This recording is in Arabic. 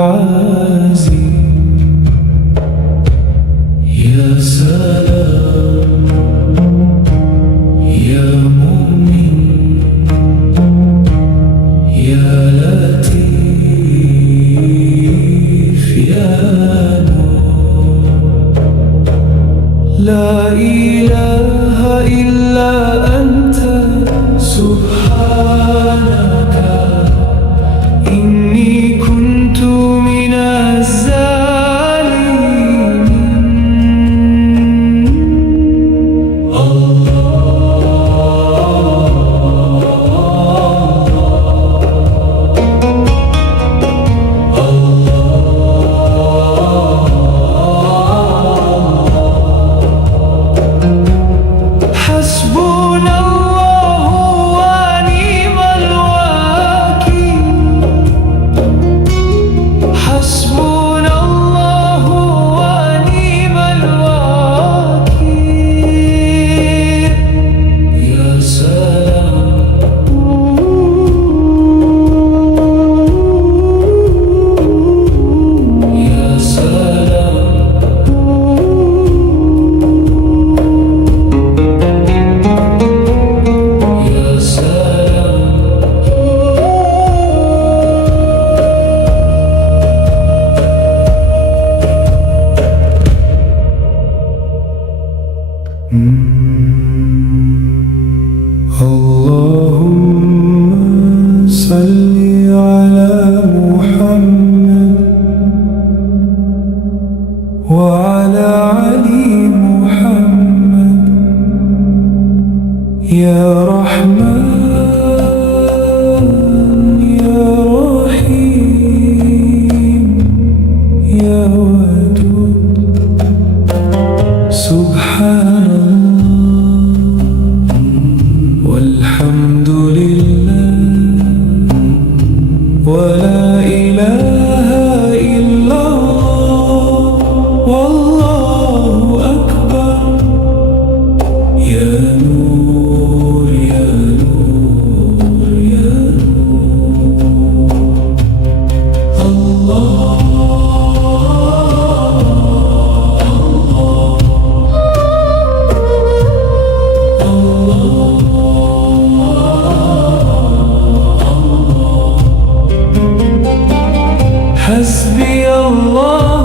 العزيز. يا سلام يا مؤمن يا لطيف يا نور. لا إله إلا أنت سبحانك إني كنت من الظالمين. حسبنا الله ونعم الوكيل. حسبنا الله ونعم الوكيل. يا سلام يا سلام يا اللهم صل على محمد وعلى علي محمد. يا رحمن يا رحيم يا ودود. سبحان الله والحمد لله ولا إله إلا الله والله أكبر. يا نور يا نور يا نور. الله حسبي الله